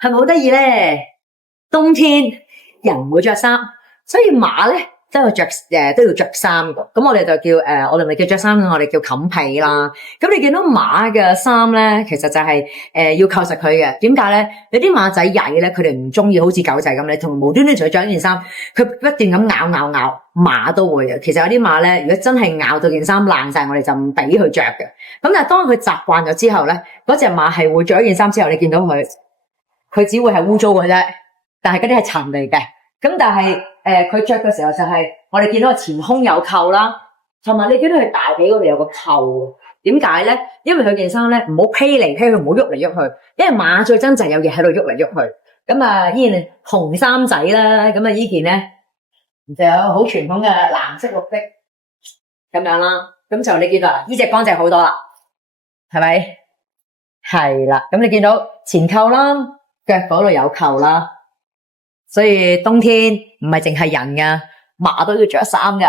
係咪好得意咧？冬天人唔會着衫，所以馬咧都要着衫嘅。咁我哋就叫我哋咪叫着衫，我哋叫冚被啦。咁你見到馬嘅衫咧，其實就係要扣實佢嘅。點解咧？有啲馬仔曳咧，佢哋唔中意好似狗仔咁咧，同無端端除咗着一件衫，佢不斷咁咬，馬都會嘅。其實有啲馬咧，如果真係咬到件衫爛晒，我哋就唔俾佢着嘅。咁但係當佢習慣咗之後咧，嗰隻馬係會着一件衫之後，你見到佢只會係污糟嘅啫。但係嗰啲係塵嚟嘅。咁但係佢着嘅時候就係我哋見到個前胸有扣啦，同埋你見到佢大髀嗰度有個扣。點解咧？因為佢件衫咧唔好披嚟披去，唔好喐嚟喐去。因為馬最憎就係有嘢喺度喐嚟喐去。咁啊，依件紅衫仔啦，咁啊依件咧就有好傳統嘅藍色綠的咁樣啦。咁就你見到啦，呢隻乾淨好多啦，係咪？係啦。咁你見到前扣啦，腳嗰度有扣啦。所以冬天唔係淨係人噶，馬都要着衫噶。